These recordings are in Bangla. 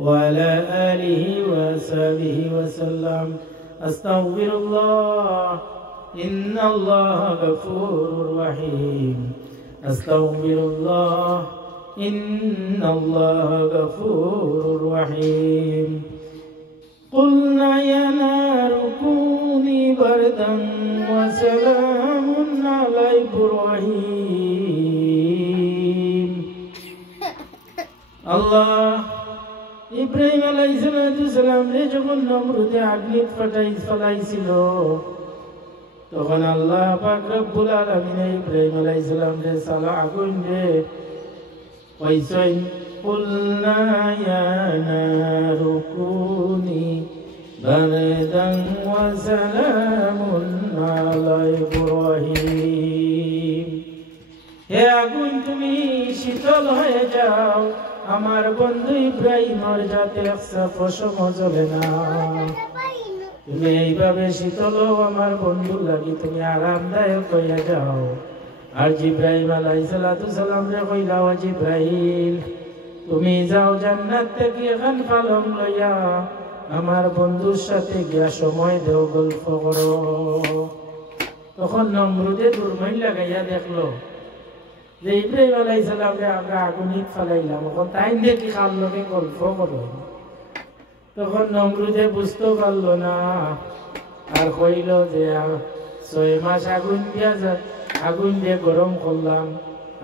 وعلى آله وصحبه وسلم أستغفر الله إن الله غفور رحيم أستغفر الله إن الله غفور رحيم قلنا يا نار كوني بردا وسلام على إبراهيم الله ইব্রাহিম আলাইহিস সালাম যখন নমরুদে আগুন ফাটাইছিল তখন আল্লাহ পাক রব্বুল আলামিন ইব্রাহিম আলাইহিস সালামকে সালা আগুন দে কইছেন কুলনা ইয়া নারু কুনি বারদান ওয়া সালামুন আলা ইব্রাহিম হে আগুন তুমি শীতল হয়ে যাও আমার বন্ধু ইব্রাহিমের যাতে একটা পশম জ্বলে না তুমি এইভাবে শীতল আমার বন্ধু লাগি তুমি আরামদায়ক হইয়া যাও আর জিব্রাইল আলাইহিস সালাম রে কইলা ও জিব্রাইল তুমি যাও জান্নাত থেকে খান পালং লইয়া আমার বন্ধুর সাথে গিয়া সময় দেও গল্প করো তখন নমরুদে দুর্ময় লাগাইয়া দেখলো যে ইব্রাহিম আলাইহিস সালামকে আমরা আগুনে ফেলাইলাম এখন তাই দেখি কার লগে গল্প করো তখন নমরুদে বুঝতে পারলো না আর কইল যে 6 মাস আগুন দিয়ে গরম করলাম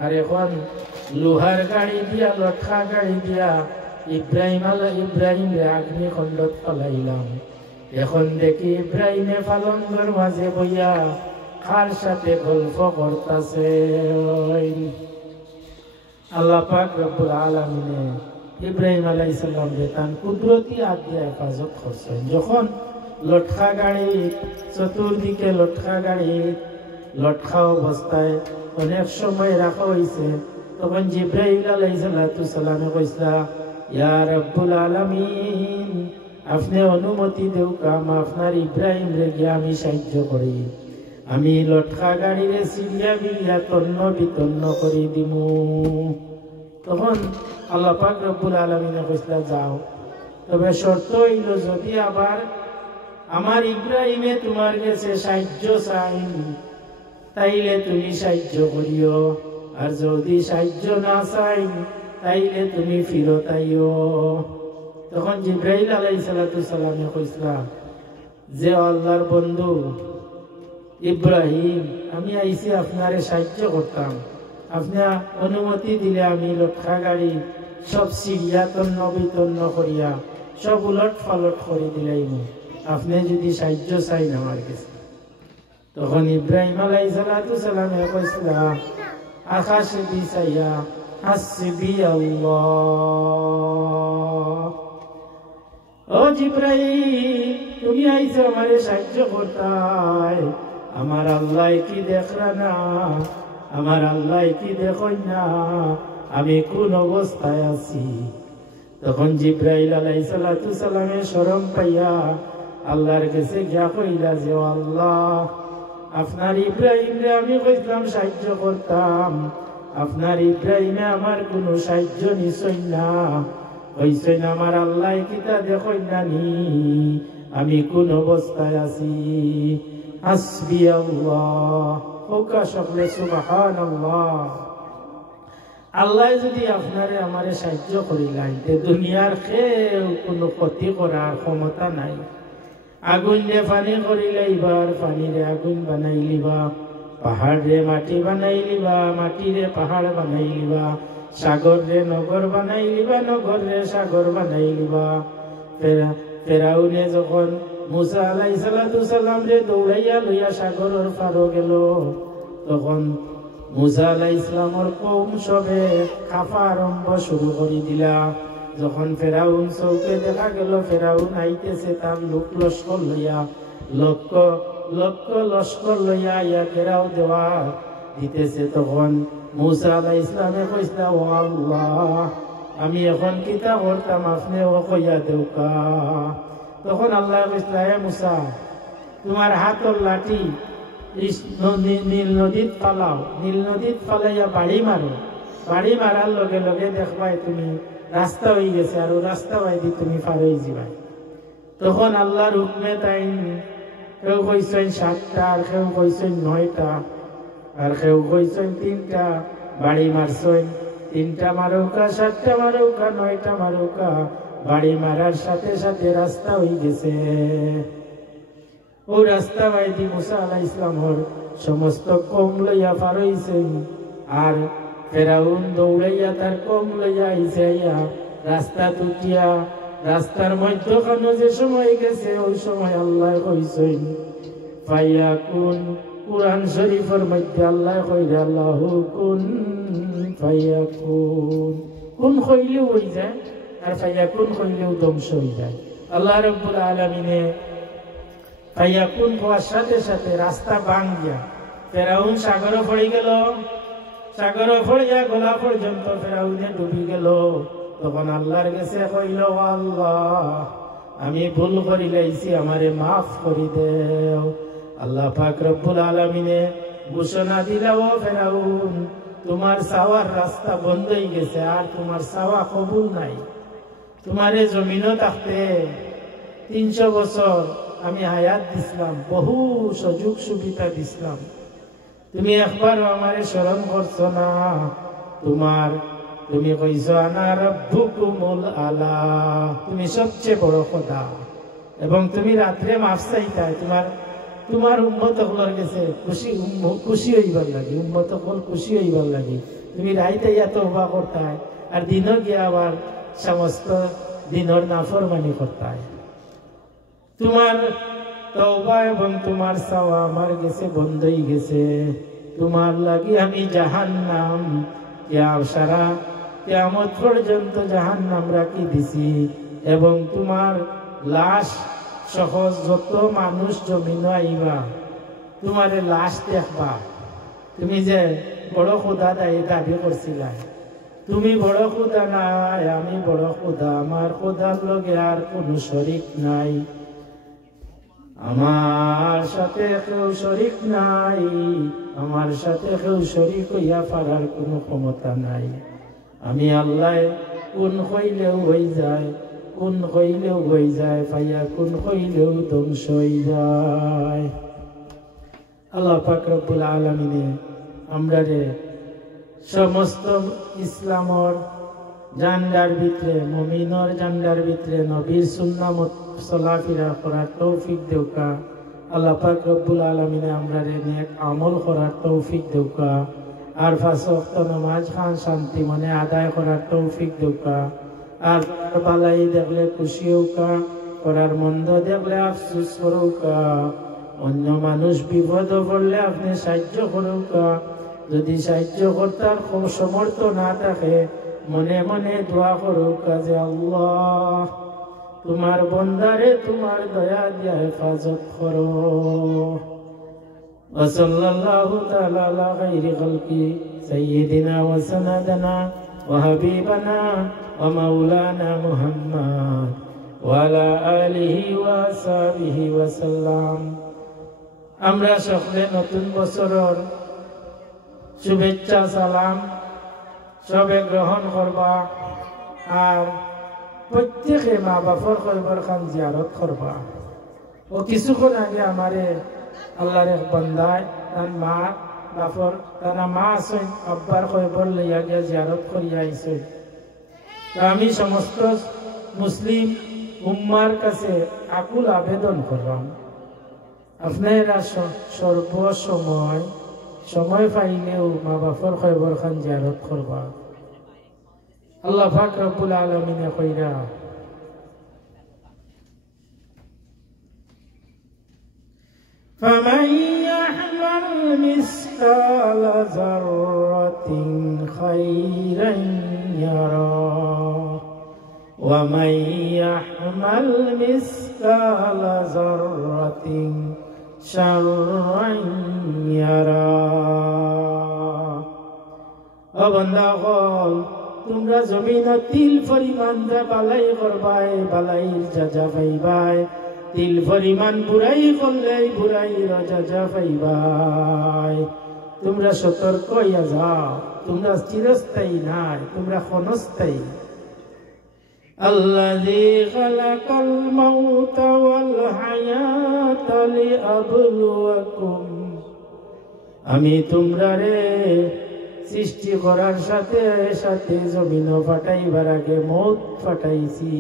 আর এখন লোহার গাড়ি দিয়া লটকা গাড়ি দিয়া ইব্রাহিম আগ্নি খণ্ডত ফেলাইলাম এখন দেখি ইব্রাহিমে পালঙ্গর মাঝে বইয়া কার সাথে গল্প করতেছে আল্লাহ পাক রব্বুল আলামিনে ইব্রাহিম আলাইহিস সালাম তার কুদরতি হাত দিয়ে হেফাজত করছেন যখন লটকা গাড়ি চতুর্দিকে লটকা গাড়ি লটকা অবস্থায় অনেক সময় রাখা হয়েছে তখন জিব্রাইল আলাইহিস সালামে কইসলা ইয়া রব্বুল আলামিন আপনি অনুমতি দেও কাম আপনার ইব্রাহিম রে গিয়ে আমি সাহায্য করি আমি লটকা গাড়িরে সিরিয়া বিরিয়া তন্ন বিতন্ন করে দিমু তখন আল্লাহ পাক রব্বুল আলামিনে কইসলা যাও তবে শর্ত হইল যদি আবার আমার ইব্রাহিমে তোমার কাছে সাহায্য চাই তাইলে তুমি সাহায্য করিও আর যদি সাহায্য না চাই তাইলে তুমি ফিরত আইও তখন জিব্রাইল আলাইহিস সালামে কইসলা যে আল্লাহর বন্ধু ইব্রাহিম আমি আইসি আপনারে সাহায্য করতাম আপনি অনুমতি দিলে আমি লটকা গাড়ি সব সিরিয়া তন্ন বিতন্ন করিয়া সব উলট পালট করে দিলাইম আপনি যদি সাহায্য চাই না আমার কাছে তখন ইব্রাহিম আলাইহিস সালামে কইসলা আকাশে দিছাইয়া হাসবি আল্লাহ ও জিব্রাইল তুমি আইছো আমারে সাহায্য করতাই আমার আল্লাহ কি দেখরা না আমার আল্লাহ কি দেখই না আমি কোন অবস্থায় আছি তখন জিব্রাইল আলাইহিস সালামে শরম পাইয়া আল্লাহর কাছে গিয়া কইলা যে আল্লাহ আপনার ইব্রাহিমরে আমি কইলাম সাহায্য করতাম আপনার ইব্রাহিমে আমার কোনো সাহায্য নিছই না কইছেন আমার আল্লাহ কিতা দেখই না নি আমি কোন অবস্থায় আছি হাসবি আল্লাহ ওকা সকলে সুবহানাল্লাহ আল্লাহ যদি আপনারে আমারে সাহায্য করিলাই তে দুনিয়ার কেউ কোনো ক্ষতি করার ক্ষমতা নাই আগুন দিয়ে পানি করিলে এবার পানিরে আগুন বানাই লিবা পাহাড় রে মাটি বানাই লিবা মাটি রে পাহাড় বানাই লিবা সাগর রে নগর বানাই লিবা নগর রে সাগর বানাই লিবা ফেরাউনে যখন মুসা আলাইহিস সালাম রে দৌড়াইয়া লইয়া সাগরের পারো গেল তখন মুসা আলাইহিস সালামের কওম সবে কাফা আরম্ভ শুরু করে দিলা যখন ফেরাউন চৌকে দেখা গেল ফেরাউন আইতেছে তার লোক লস্কর লইয়া লক্ষ লক্ষ লস্কর লইয়া ইয়া ঘেরাও দেওয়া দিতেছে তখন মুসা আলাইহিস সালামে কইসলা ও আল্লাহ আমি এখন কিতা করতাম আপনি ও কইয়া দেউকা তখন আল্লাহ কইসলা হে মুসা তোমার হাতর লাঠি নীল নদীত ফালাও নীল নদীত ফালাইয়া বাড়ি মারো বাড়ি মারার লগে লগে দেখবাই তুমি রাস্তা হয়ে গেছে আর ও রাস্তা বাইদি তুমি পার হয়ে যাবাই। তখন আল্লাহর হুকমে তাই কেউ কইছেন 7টা আর কেউ কইছেন 9টা আর কেউ কইছেন 3টা বাড়ি মারছেন। 3টা মারৌকা 7টা মারৌকা 9টা মারৌকা বাড়ি মারার সাথে সাথে রাস্তা হয়ে গেছে। ও রাস্তা বাইদি মুসা আলাইহিস সালামর সমস্ত কওম লইয়া পার হইছেন। আর ফেরাউন দৌড়াইয়া তার কওম লইয়া আইছে। রাস্তা তুটিয়া রাস্তার মধ্যখানে যে সময় গেছে ওই সময় আল্লাহ কইছেন ফায়াকুন। কুরআন শরীফের মধ্যে আল্লাহ কইরা আল্লাহু কুন ফায়াকুন। কুন কইলেও হয়ে যায় আর ফায়াকুন কইলেও ধ্বংস হয়ে যায়। আল্লাহ রাব্বুল আলামিনে ফায়াকুন হওয়ার সাথে সাথে রাস্তা ভাঙিয়া ফেরাউন সাগরে পড়ে গেল। সাগরে পড়িয়া গলা পর্যন্ত ফেরাউনে ডুবি গেল। তখন আল্লাহর কাছে কইল আল্লাহ আমি ভুল করি লাইছি আমারে মাফ করি দেও। আল্লাহ পাক রব্বুল আলামিনে ঘোষণা দিলা ও ফেরাউন তোমার চাওয়ার রাস্তা বন্ধ হয়ে গেছে আর তোমার চাওয়া কবুল নাই। তোমারে জমিনও থাকতে 300 বছর আমি হায়াত দিছিলাম, বহু সুযোগ সুবিধা দিছিলাম, তুমি একবারও আমারে স্মরণ করছো না। তুমি কইছো আনা রাব্বুকুমুল আলা, তুমি সবচেয়ে বড় খোদা। এবং তুমি রাত্রে মাফ চাইতাই তোমার উম্মত হলার গেছে খুশি হইবার লাগে, উম্মত হল খুশি হইবার লাগে। তুমি রাইতে ইয়া তওবা করতাই আর দিনও গিয়া আবার সমস্ত দিনের নাফরমানি করতাই। তোমার তওবা এবং তোমার চাওয়া আমার গেছে বন্ধ হয়ে গেছে। তোমার লাগি আমি জাহান্নাম সারা কিয়ামত পর্যন্ত জাহান্নাম রাখি দিছি। এবং তোমার লাশ সহজ যত মানুষ জমিন আইবা তোমারে লাশ দেখবা। তুমি যে বড় খোদা দাবি করছিলা, তুমি বড় খোদা নাই, আমি বড় খোদা। আমার খোদার লগে আর কোনো শরিক নাই, আমার সাথে কেউ শরিক নাই, আমার সাথে কেউ শরিক হইয়া পারার কোনো ক্ষমতা নাই। আমি আল্লাহ কোন কইলেও হয়ে যায়, কোন কইলেও হয়ে যায়, পাইয়া কোন কইলেও ধ্বংস হয়ে যায়। আল্লাহ পাক রব্বুল আলামিনে আমরারে সমস্ত ইসলামর জান্ডার ভিতরে, মুমিনের জান্ডার ভিতরে নবীর সুন্নাত চলাফেরা করার তৌফিক দেউকা। আল্লাহ পাক রব্বুল আলামিনে আমরারে নেক আমল করার তৌফিক দেউকা। আর 5 ওয়াক্ত নামাজ খান শান্তি মনে আদায় করার তৌফিক দেউকা। আর বালাই দেখলে খুশি হউকা, করার মন্দ দেখলে আফসোস করুকা। অন্য মানুষ বিপদ পড়লে আপনি সাহায্য করুকা। যদি সাহায্য করতার সমর্থ না থাকে মনে মনে দোয়া করুকা যে আল্লাহ তোমার বন্দারে তোমার দয়া দিয়া হেফাজত করো। ওয়াসাল্লাল্লাহু তাআলা আলা খাইরি খালকি সাইয়্যিদিনা ওয়া সানাদানা ওয়া হাবিবানা ওয়া মাওলানা মুহাম্মদ ওয়া আলা আলিহি ওয়া সাহবিহি ওয়া সাল্লাম। আমরা সকলে নতুন বছরের শুভেচ্ছা সালাম সবে গ্রহণ করবা। আর প্রত্যেকে মা বাপর কয়বার খান জিয়ারত করবা। ও কিছুক্ষণ আগে আমারে আল্লাহর এক বান্দায় তার মা বাপর তারা মা আছেন আব্বার কয়বার লইয়া গিয়া জিয়ারত করিয়া আইছেন। আমি সমস্ত মুসলিম উম্মার কাছে আকুল আবেদন করলাম, আপনারা সময় পাইলেও মা বাপর কয়বার খান জিয়ারত করবা। আল্লাহ পাক রব্বুল আলামিনে কইরা ফামান ইয়াহমাল মিসকাল যাররাতিন খাইরান ইয়ারা ওয়া মান ইয়াহমাল মিসকাল যাররাতিন শাররান ইয়ারা। ও বান্দাগণ, তোমরা জমিন তিল পরিমাণ যা বালাই করবাই বালাইর যাজা পাইবাই, তিল পরিমাণ বুড়াই করলে বুড়াইর যাজা পাইবাই। তোমরা সতর্ক হইয়া যাও, তোমরা চিরস্থায়ী নাই, তোমরা ক্ষণস্থায়ী। الذي خلق الموت والحياة ليبلوكم আমি তোমরারে সৃষ্টি করার সাথে সাথে জমিন ফাটাইবার আগে মৌত ফাটাইছি,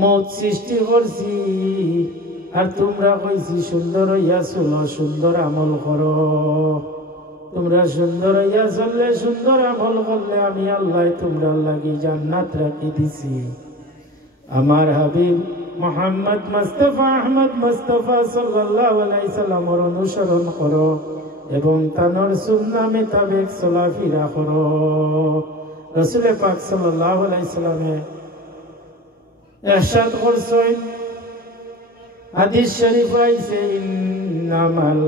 মৌত সৃষ্টি করছি। আর তোমরা কইছি সুন্দর হইয়া চলো, সুন্দর আমল করো। তোমরা সুন্দর হইয়া চললে, সুন্দর আমল করলে আমি আল্লাহ তোমরা লাগি জান্নাত রাখি দিছি। আমার হাবিব মুহাম্মদ মুস্তাফা আহমদ মুস্তাফা সাল্লাল্লাহু আলাইহি সাল্লামের অনুসরণ করো এবং তানর সুন্নাহ মোতাবেক চলাফেরা করো। রাসূল পাক সাল্লাল্লাহু আলাইহি সাল্লামে ইরশাদ করছেন, হাদিস শরীফ আইছে, ইন্নামাল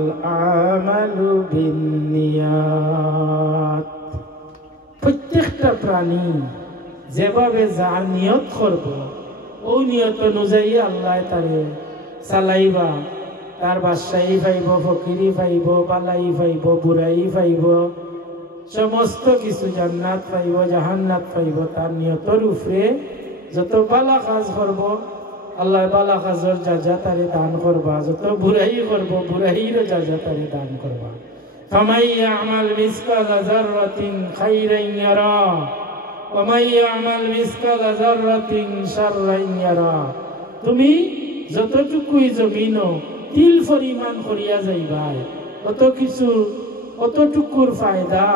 আমালু বিন্নিয়াত। প্রত্যেকটা প্রাণী যেভাবে যার নিয়ত করব, ও নিয়ত অনুযায়ী আল্লাহ তারে চালাইবা। তার বাদশাহী পাইব, ফকিরি পাইব, বালাই পাইব, বুড়াই পাইব, সমস্ত কিছু জান্নাত পাইব, জাহান্নাত পাইব। তার নিয়তর উপরে যত বালা কাজ করব আল্লাহ বালা কাজর যাজা তারে দান করবা, যত বুড়াই করব বুড়াইর যাজা তারে দান করবা। ফামাই ইয়ামাল মিসকালা যাররাতিন খাইরান ইয়ারা ওয়া মান ইয়ামাল মিসকালা যাররাতিন শাররান ইয়ারা। তুমি যতটুকুই জমিনো তিল পরিমাণ করিয়া যাইবা, কত কিছু কতটুকুর ফায়দা,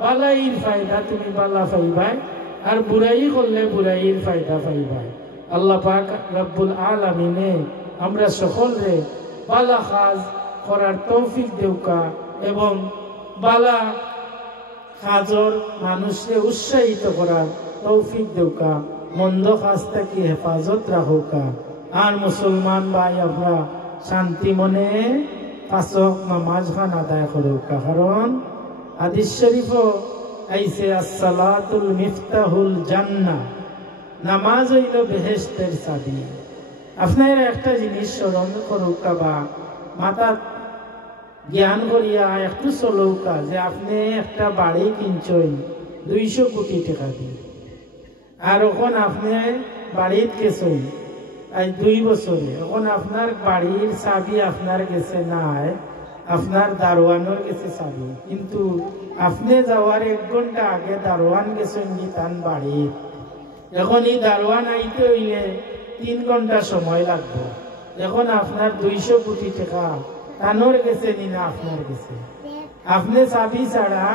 বালাইর ফায়দা তুমি বালা পাইবা, আর বুড়াই করলে বুড়াইর ফায়দা পাইবা। আল্লাহ পাক রব্বুল আলামিনে আমরা সকলরে বালা কাজ করার তৌফিক দেউকা এবং বালা কাজর মানুষকে উৎসাহিত করার তৌফিক দেউকা, মন্দ কাজ থেকে হেফাজত রাখুকা। আর মুসলমান ভাই আমরা শান্তি মনে পাঁচ ওয়াক্ত নামাজ খান আদায় করুকা। কারণ হাদিস শরীফও আইছে, আসসালাতুল মিফতাহুল জান্নাহ, নামাজ হইল বেহেশতের চাবি। আপনারা একটা জিনিস স্মরণ করুকা বা মাথা জ্ঞান করিয়া একটু চলৌকা, যে আপনি একটা বাড়ি কিনছেন 200 কোটি টাকা দিয়ে, আর এখন আপনি বাড়িত গেছেন আজ 2 বছরে, এখন আপনার বাড়ির চাবি আপনার গেছে নাই, আপনার দারোয়ানোর গেছে চাবি, কিন্তু আপনি যাওয়ার 1 ঘন্টা আগে দারোয়ান গেছেন কি তান বাড়ি। এখন এই দারোয়ান আইতে হইলে 3 ঘন্টা সময় লাগবে। এখন আপনার 200 কোটি টাকা তানোর গেছে নি না আপনার গেছে? আপনি চাবি ছাড়া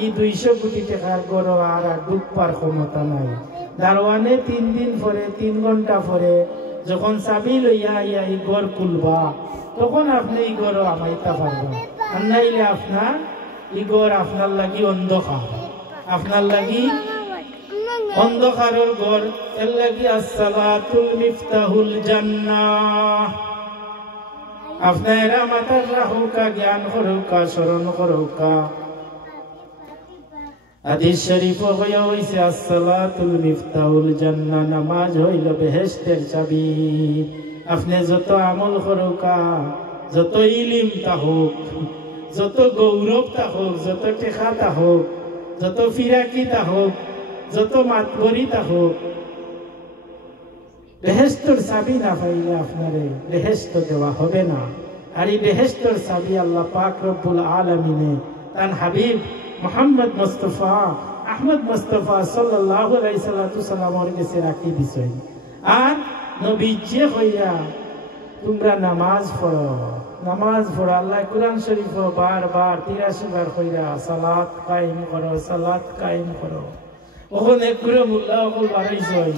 এই 200 কোটি টাকার গড় আর ঢুকবার ক্ষমতা নাই। দারোয়ানে 3 দিন পরে 3 ঘন্টা পরে যখন চাবি লইয়া আইয়া এই গড় খুলবা, তখন আপনি এই গড় আমাইতে পারবেন। আর নাইলে আপনার এই গড় আপনার লাগি অন্ধকার, আপনার লাগি অন্ধকারের গড়। এর লাগি আসসালাতুল মিফতাহুল জান্নাহ। আপনারা মাথার রাখুকা, জ্ঞান করুকা, স্মরণ করুকা। হাদিস শরীফ হইয়া হইছে, আসসালাতুল মিফতাহুল জান্নাহ, নামাজ হইল বেহেশতের চাবি। আপনি যত আমল করুকা, যত ইলিম তাহুক, যত গৌরব তাহুক, যত টেকা তাহুক, যত ফিরাকি তাহুক, যত মাতবরি তাহুক, বেহেশতর চাবি না পাইলে আপনারে বেহেশত দেওয়া হবে না। আর এই বেহেশতর চাবি আল্লাহ পাক রব্বুল আলামিনে তান হাবিব মুহাম্মদ মুস্তাফা আহমদ মুস্তাফা সাল্লাল্লাহু আলাইহি সাল্লামের কাছে রাখি দিছেন। আর নবী যে হইয়া তোমরা নামাজ পড়ো, নামাজ পড়ো। আল্লাহ কুরআন শরীফ বারবার 83 বার কইরা সালাত কায়েম করো, সালাত কায়েম করো। ওখানে করে মুল্লা ওগুল বাড়াইছেন,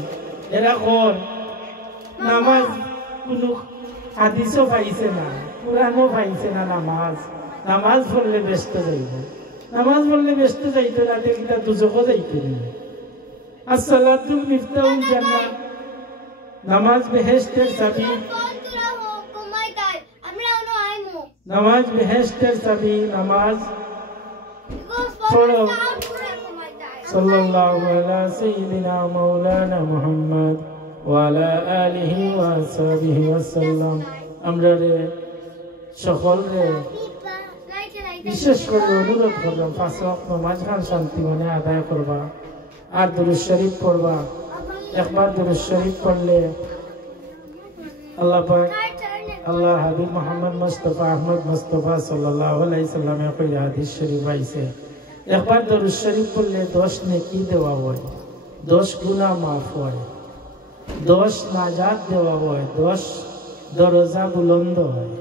এরা কর নামাজ কোনো হাদিসও পাইছে না, কোরআনও পাইছে না। নামাজ পড়লে ব্যস্ত যাইব, নামাজ পড়লে ব্যস্ত যাইতো না, এটা দুজকও যাইতো না। আসসালাতুল মিফতাহুল জান্নাহ, নামাজ বেহেশতের চাবি, নামাজ বেহেশতের চাবি। নামাজ পড়ো। সাল্লাল্লাহু আলা সাইয়্যিদিনা মাওলানা মুহাম্মদ ওয়া আলা আলিহি ওয়া সাহবিহি ওয়াসাল্লাম। আমরা রে সকলরে বিশেষ করে অনুরোধ করলাম, 5 ওয়াক্ত নামাজ খান শান্তি মনে আদায় করবা, আর দুরূদ শরীফ পড়বা। একবার দুরূদ শরীফ পড়লে আল্লাহ পাক আল্লাহ হাবিব মোহাম্মদ মুস্তাফা আহমদ মুস্তাফা সাল্লাল্লাহু আলাইহি সাল্লামে কইরা হাদিস শরীফ আইছে একবার দুরূদ শরীফ পড়লে 10 নেকি দেওয়া হয় 10 গুনাহ মাফ হয় 10 নাজাত দেওয়া হয় 10 দরজা বুলন্দ হয়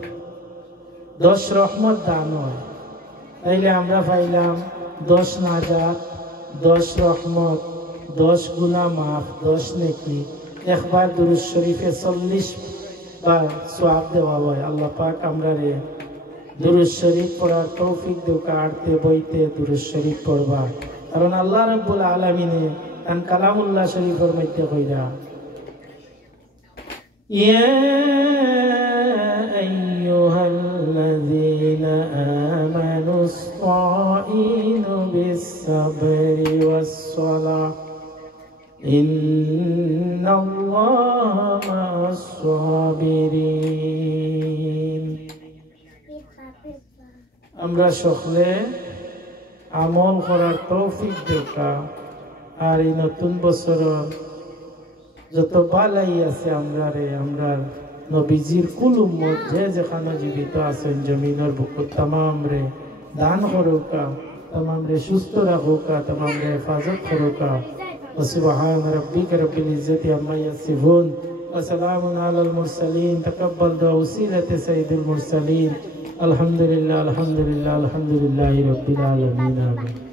10 রহমত দান হয় তাইলে আমরা পাইলাম 10 নাজাত 10 রহমত 10 গুনাহ মাফ 10 নেকি একবার দুরূদ শরীফে 40 বার সওয়াব দেওয়া হয় আল্লাহ পাক আমরা রে দুরূদ শরীফ পড়ার তৌফিক দেও কাটতে বইতে দুরূদ শরীফ পড়বা কারণ আল্লাহ রাব্বুল আলামিনে তান কালামুল্লাহ শরীফের মধ্যে কইরা ইয়া আইয়ুহাল্লাযীনা আমানুস তাঈনু বিস-সাবরি ওয়াস-সালাহ ইন্নাল্লাহা মা'আস-সাবিরিন আমরা সকলে আমল করার তৌফিক দেখা আর এই নতুন বছর যত বালাই আছে আমরা নবীজির কুল উম্মত যেখানে জীবিত আছেন জমিনের বুকুর তামাম রে দান করুকা তামাম রে সুস্থ রাখুকা তামাম রে হেফাজত করুকা وسبحان ربك رب العزة عما يصفون وسلام على المرسلين تقبل دعاء وسيلة سيد المرسلين الحمد لله رب العالمين آمين